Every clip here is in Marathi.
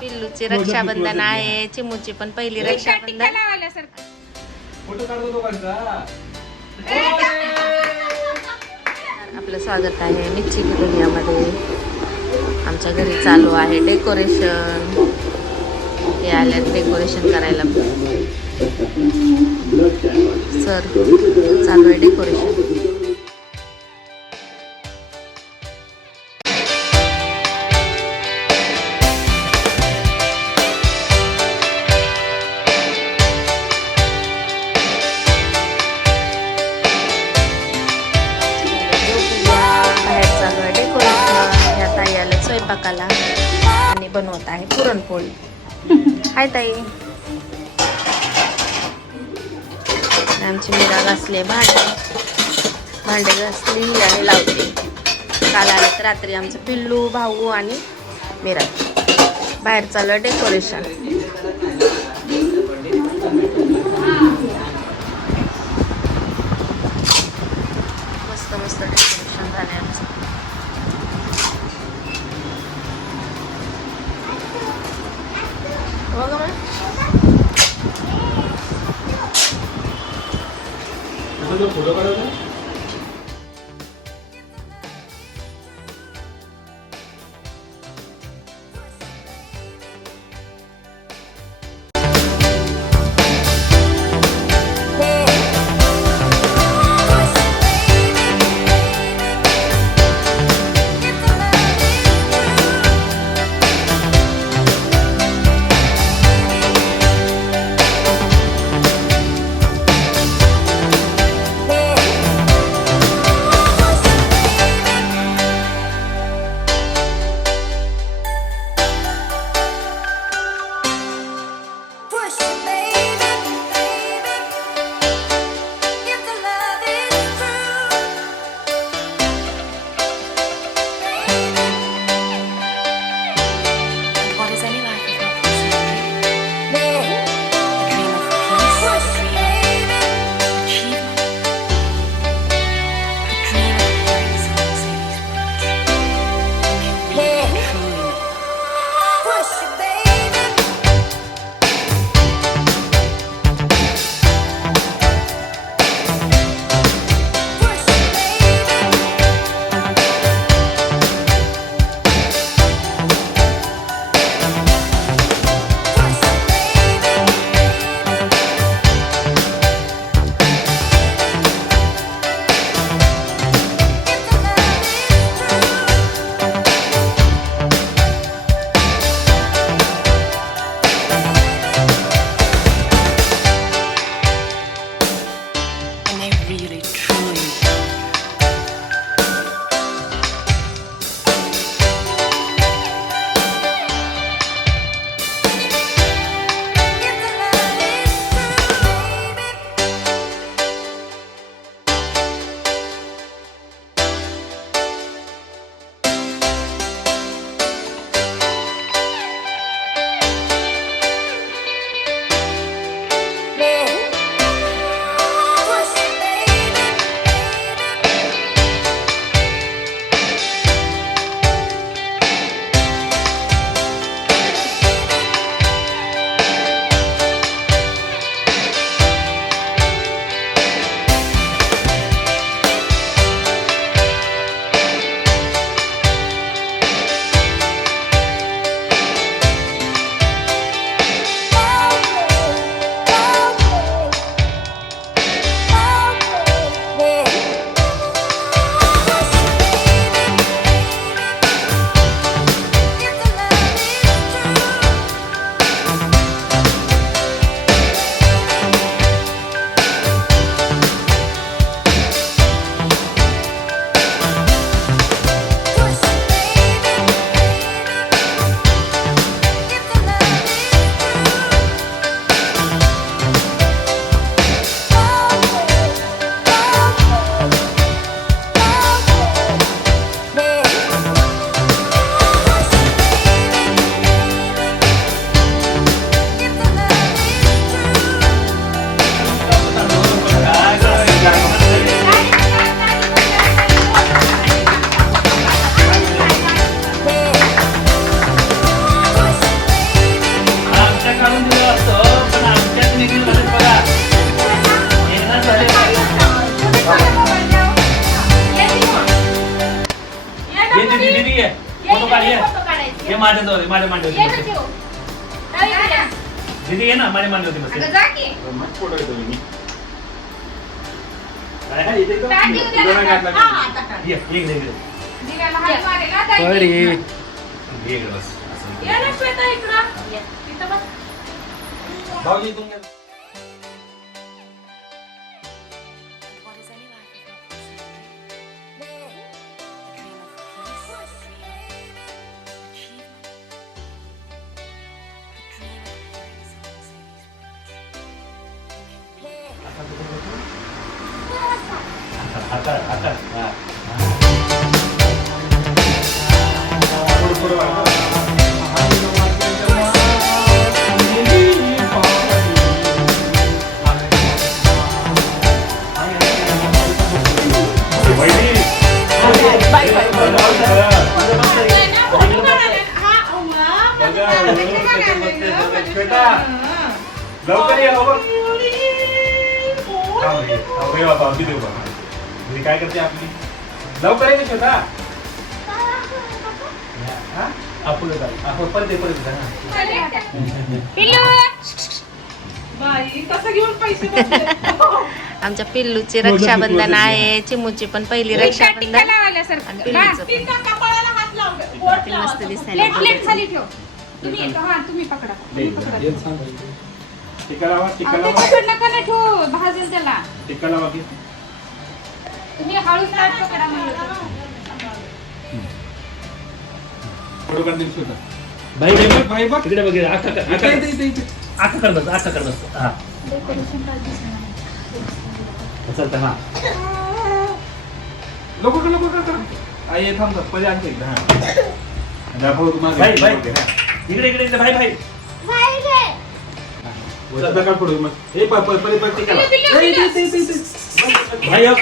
पिल्लूची रक्षाबंधन आहे चिमूची पण पहिली रक्षाबंधन. फोटो काढतो दोघांचा आपलं स्वागत आहे मिरची दुनियामध्ये आमच्या घरी चालू आहे डेकोरेशन. हे आले डेकोरेशन करायला. सर चालू आहे डेकोरेशन. काकाला आणि बनवत आहे पुरणपोळी. हाय ताई. आमची मीरा घासले भांडे. भांडे घासली आणि लावते काल आले तर रात्री आमचं पिल्लू भाऊ आणि मीरा. बाहेर चाललं डेकोरेशन काढायचे. ये माझ्या जवळ ये, माझ्या मांडीवरती ये ना बस. ठेव. डावी कडे. दीदी ये ना माझ्या मांडीवरती बस अगं जा की. फोटो येतो मी काय आहे, इथे इथं? बॅग घेऊन तुझा द्या बॅग ना. घातला हा, का? आता काढ. ये, ये इकडे, इकडे. दिव्याला हात मारेल हा, जा बरी. इकडे. ये इकडे बस. असं. ये ना श्वेता इकडं. ये. इथं बस. भाऊजी इथून 赤赤赤 आमच्या पिल्लूची रक्षाबंधन आहे चिमूची पण पहिली टिका- टिका रक्षाबंधन पिल्लूचं पण. श्वेता भाई भाई बघ, भाई बघ तिकडे बघ आता इथे, इथे, इथे. आता कर बस आता कर बस हा चलतं हा लवकर कर, लवकर कर, कर. आ, ये थांब थांब. पहिले हा. दाखव तुम्हाला. भाई भाई हा. इकडे इकडे इकडे भाई भाई वरचा काढ पुढे मग. हे प- प- पहिले ए, इथे. भाई अब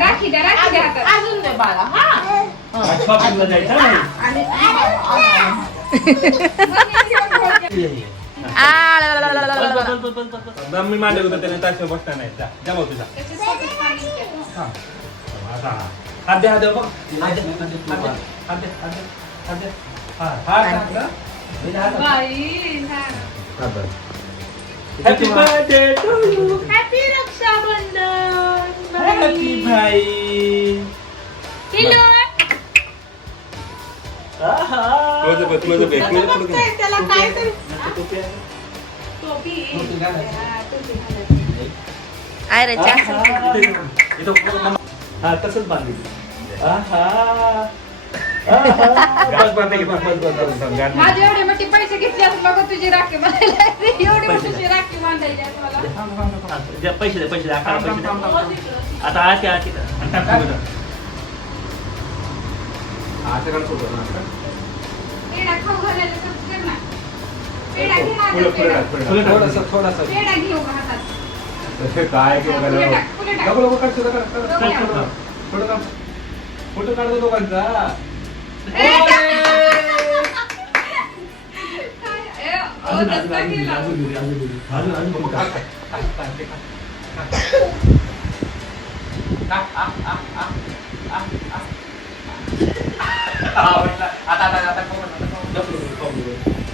राखी द्या राखी द्या हातात अजून दे बाळा हा आज शॉपिंगला जायचं नाही ये, ये. आ, बस, ला, ला, ला, ला, ला, ला. बस, बस, बस, बस, बस. दम मी मांडलं होतं त्याने ताशा बसता नाही जा जा भाऊ तुझा त्याच्या सोबत पाणी द्या. आता हा. हात दे हात दे बघ हात दे हात दे हात दे हात दे हात दे हात दे हा हात टाकलं. हे हात टाक. बाई हा. हात धर. Happy birthday to you. Happy Rakshabandhan त्याला काय तरी टोपी आहे. टोपी हा, हा तसंच बांधली. आहा. माझे एवढे मोठे पैसे घेतले असं बघा तुझी राखी बांधायला. एवढी मोठी राखी बांधायची आहे मला द्या, पैसे दे पैसे आता आती आती थोडासा तसे काय नको. नको, काढ, सुद्धा फोटो काढतो दोघांचा आता आता आता कोण आता कोण? नको, नको,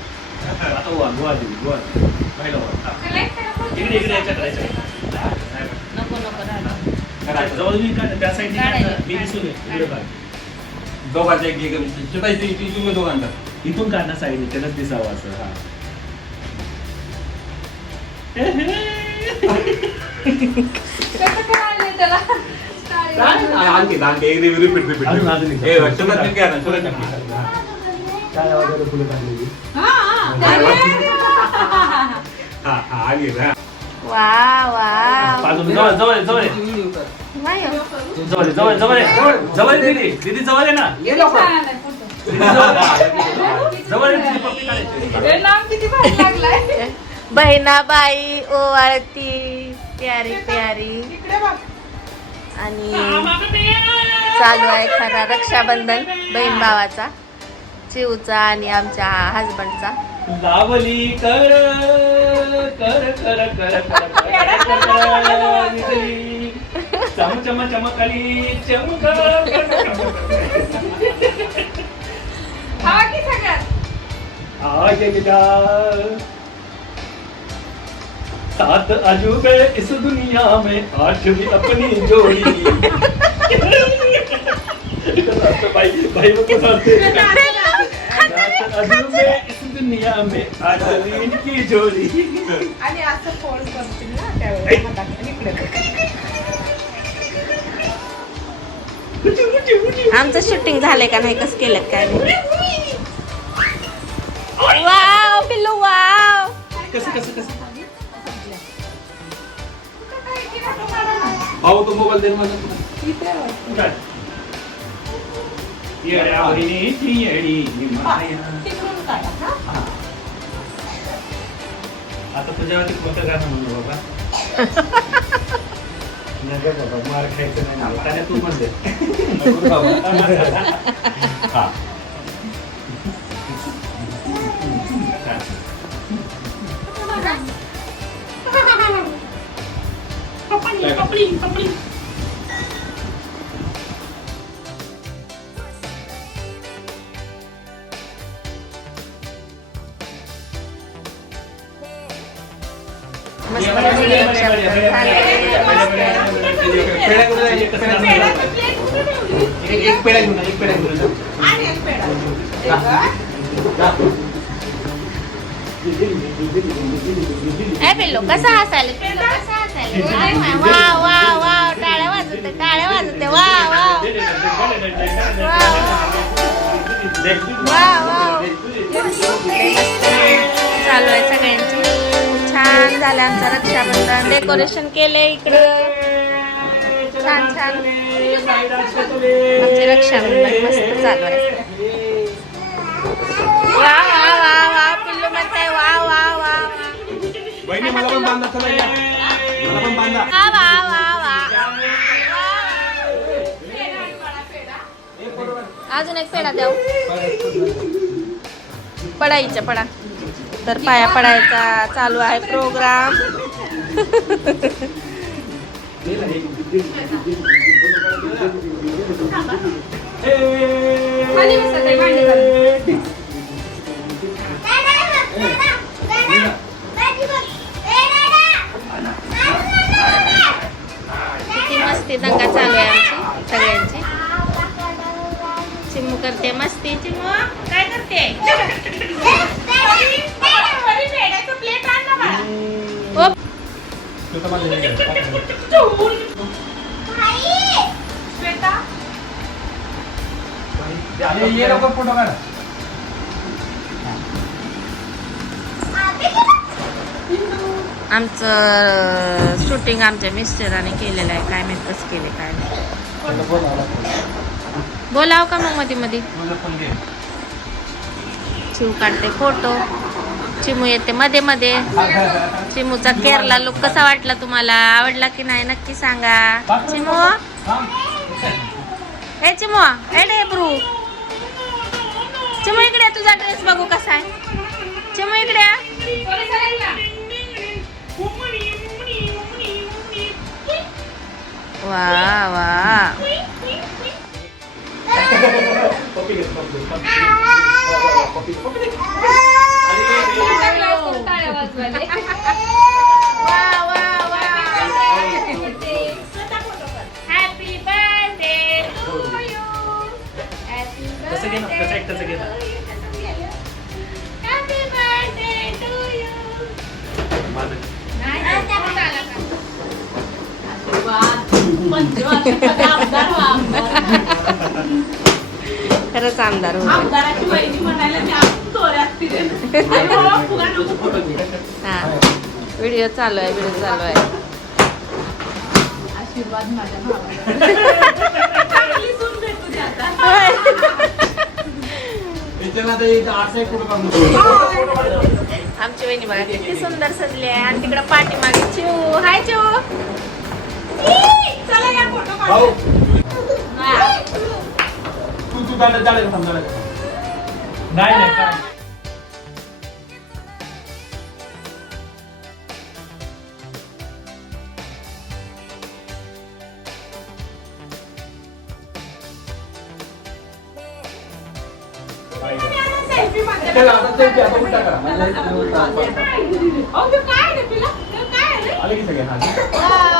गोवा देऊ गोवा देऊ. पाहिलं वा. कलेक्ट करा पुढे. इकडे इकडे याच्याकडे याच्याकडे. नको नको. काढ, जवळ मी काढ, त्या साईडने. मी दिसून. इकडे काढ. दोघांचा एक एक छोटा इथे इथे इथे दोघांचा इथून काढ ना साईडने त्यालाच दिसावं असं हा कसं करायला त्याला टाळी आणखी आणखी एक रिपीट अजून अजून ना काय वगैरे फुलं हा हा हा वा वा जवळ जवळ जवळ आहे. जवळ आहे, जवळ आहे, जवळ आहे. जवळ आहे दीदी दीदी जवळ आहे ना दीदी जवळ आहे. जवळ आहे दीदी पप्पी काढायची. हे नाम किती भारी लागलाय बहिणाबाई ओवाळती प्यारी प्यारी इकडे बघ आणि चालू आहे खरा रक्षाबंधन बहीण भावाचा चिवचा आणि आमच्या हजबंडचा लावली कर कर कर कर कर कर निघाली. चम चम चमकली सात अजूबे इस दुनिया में आठवीं अपनी जोड़ी। भाई भाई वो सात अजूबे इस दुनिया में आठवीं की जोड़ी। आणि असं फोल्ड करतील ना त्यावेळेस इकडे कर. आमचं शूटिंग झालंय का नाही? कसं केलं काय वाव पिल्लू वाव कसं कसं कसं? भाऊ तो मोबाईल दे ना माझा येड्यावरीची येडी माया. तिकडून काढा हा. आता तुझ्यावरती कोणतं गाणं म्हणलं बाबा. नाही गं बाबा मार खायचं नाही. ना त्याने तू म्हणते नको बाबा. हा. मस्त reaction झालंय. एक पेढा घेऊन एक पेढा घेऊन जा. आणि एक पेढा ए पिल्लू कसा हसायला पिल्लू कसा हसायला वा वा वा टाळ्या वाजवते टाळ्या वाजवते वा वा वा वा चालू आहे सगळ्यांची. छान झालं आमचं रक्षाबंधन. डेकोरेशन केले इकडं. छान छान. आमचे रक्षाबंधन मस्त चालू आहे वा वा वा वा पिल्लू म्हणताय वा वा वा वा बहिणी मला पण बांधा वा वा अजून एक पेढा द्याव पडायच्या पडा तर पाया पडायचा चालू आहे प्रोग्राम मस्ती दंगा चालू आहे आमची सगळ्यांची. चिमू करते मस्ती चिमू काय करते? प्लेट आण आमचं शूटिंग आमच्या मिस्टराने केलेलं आहे. काय माहीत कसं केले काय नाही. बोलाव का मग मध्ये मध्ये चिमू काढते फोटो चिमू येते मध्ये मध्ये. चिमूचा केरला लुक कसा वाटला तुम्हाला? आवडला की नाही नक्की सांगा. चिमू? हे चिमू हे डेब्रू चिमू इकडे तुझा ड्रेस बघू कसा आहे. चिमू इकडे Wow! Wow! Happy birthday to you. Happy birthday. खरंच आमदार होतो. आमदाराची वहिनी म्हणायला मी आपण चोऱ्यात फिरेन. आणि मला फुगा नको फोटो घे. हा. व्हिडिओ चालू आहे व्हिडिओ चालू आहे. आशीर्वाद माझ्या भावाला. चांगली सून भेटू दे आता. याच्याला आता इथं आठशे फोटो काढून आमची वहिनी बघा किती सुंदर सजली आहे. आणि तिकडं पाठीमागे चिऊ. हाय फोटो तू तू दाडे दाडे थांब नाही काय आता सेल्फी आता उलटा करा काय काय आले की सगळे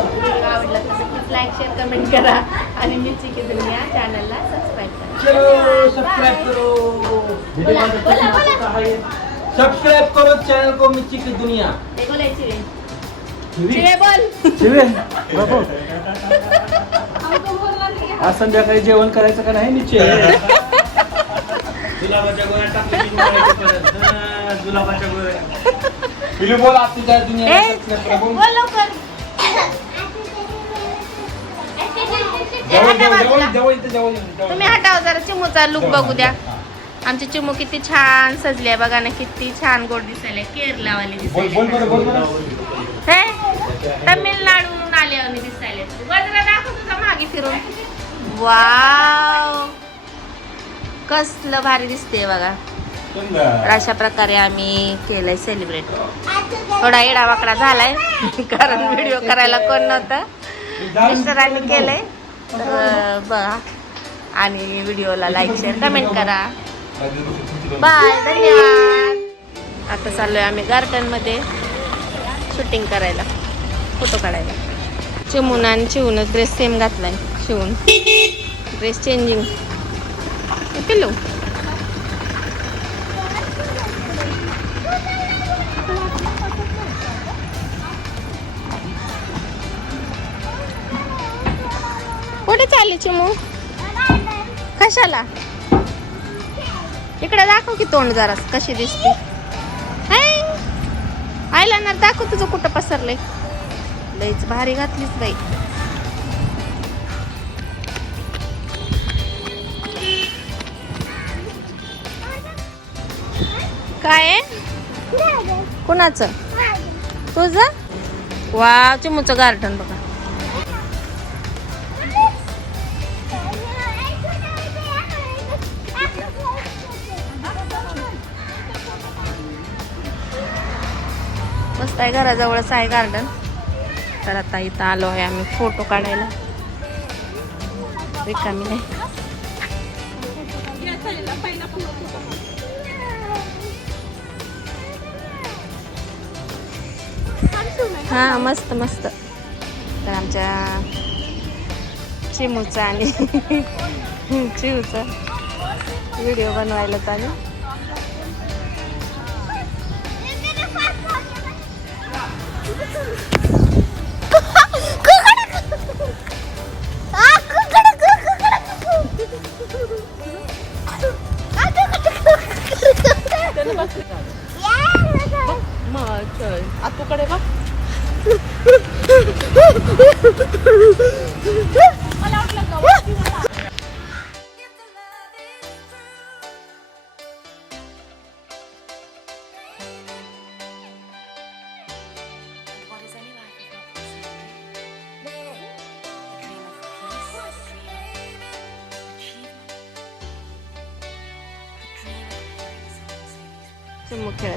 लाईक शेअर कमेंट करा. आणि मिरची की दुनिया चॅनलला सबस्क्राईब करा. चलो सब्सक्राइब करो. बोला, बोला, बोला. सब्सक्राइब करो चैनल को मिर्ची की दुनिया. बोल. आज संध्याकाळी जेवण करायचं का नाही निश्चय? गुलाबाच्या गोळ्या टाकल्या गुलाबाच्या गोळ्या बोल आज तुझ्या दुनिया ए, हटा बाजूला. तुम्ही हटाव जरा चिमूचा लुक बघू द्या. आमची चिमू किती छान सजली आहे बघा ना किती छान गोड दिसायला केरलावाली दिसायला. हे तमिळनाडून आल्यावर दिसायला. गजरा दाखव तुझा मागे फिरून. वाव. कसलं भारी दिसते बघा. तर अशा प्रकारे आम्ही केलंय सेलिब्रेट थोडा येडा वाकडा झालाय कारण व्हिडिओ करायला कोण नव्हतं. मिस्टरांनी केलंय. तर बघा. आणि व्हिडिओला लाईक शेअर कमेंट करा. बाय धन्यवाद. आता चाललोय आम्ही गार्डनमध्ये शूटिंग करायला फोटो काढायला. चिमून आणि चिवूनच ड्रेस सेम घातलाय शिवून. ड्रेस चेंजिंग पिल्लू. कुठे चालली चिमू कशाला? इकडे दाखव की तोंड जरा कशी दिसते. आयला ना दाखव तुझं कुठं पसरलंय. लईच भारी घातलीच बाई. काय कुणाचं? तुझं? वा चिमूचं गार्डन बघा. मस्त आहे घराजवळच आहे गार्डन तर आता इथं आलो आहे आम्ही फोटो काढायला. रिकामी नाही. हा मस्त मस्त. तर आमच्या चिमूचा आणि चिवचा व्हिडिओ बनवायला चालू. आतूकडे बघ What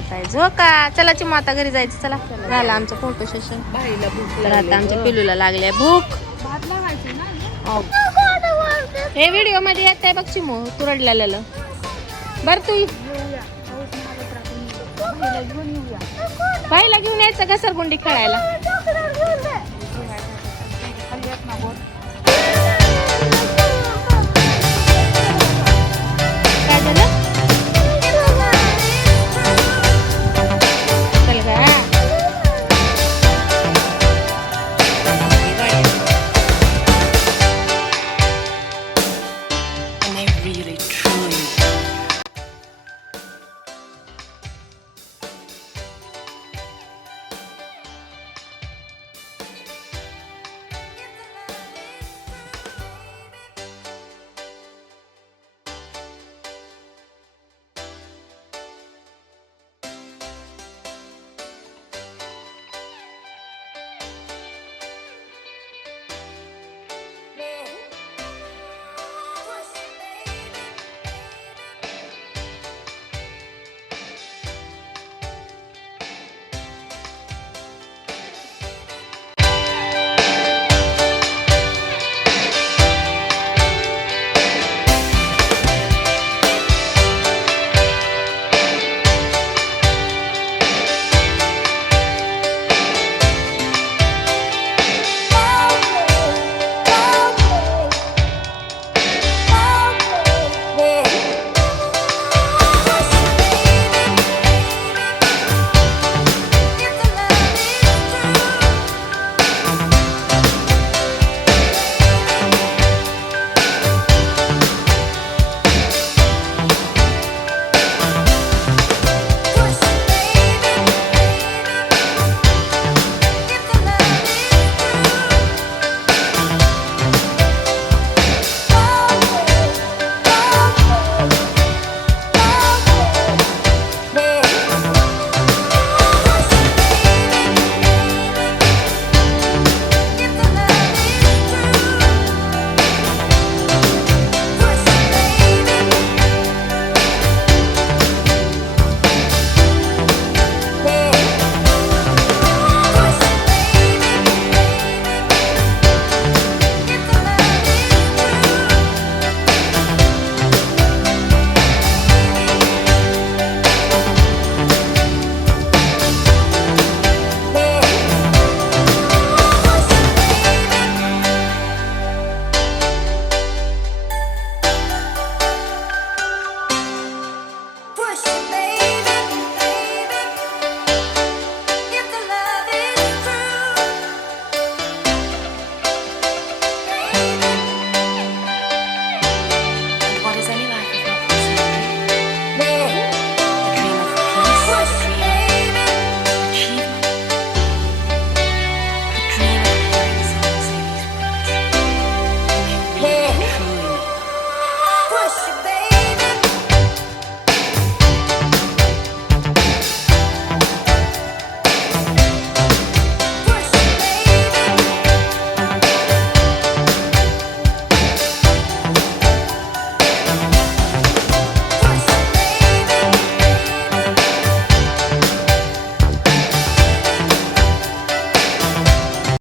खेळत आहे झोका चला चिमू आता घरी जायचं. चला. झालं आमचं फोटो सेशन. तर आता आमच्या पिलूला लागले भूक. हो. हे व्हिडिओमध्ये येत आहे बघ चिमू तू रडलेलं बर तू बाईला घेऊन यायचं घसरगुंडी खेळायला?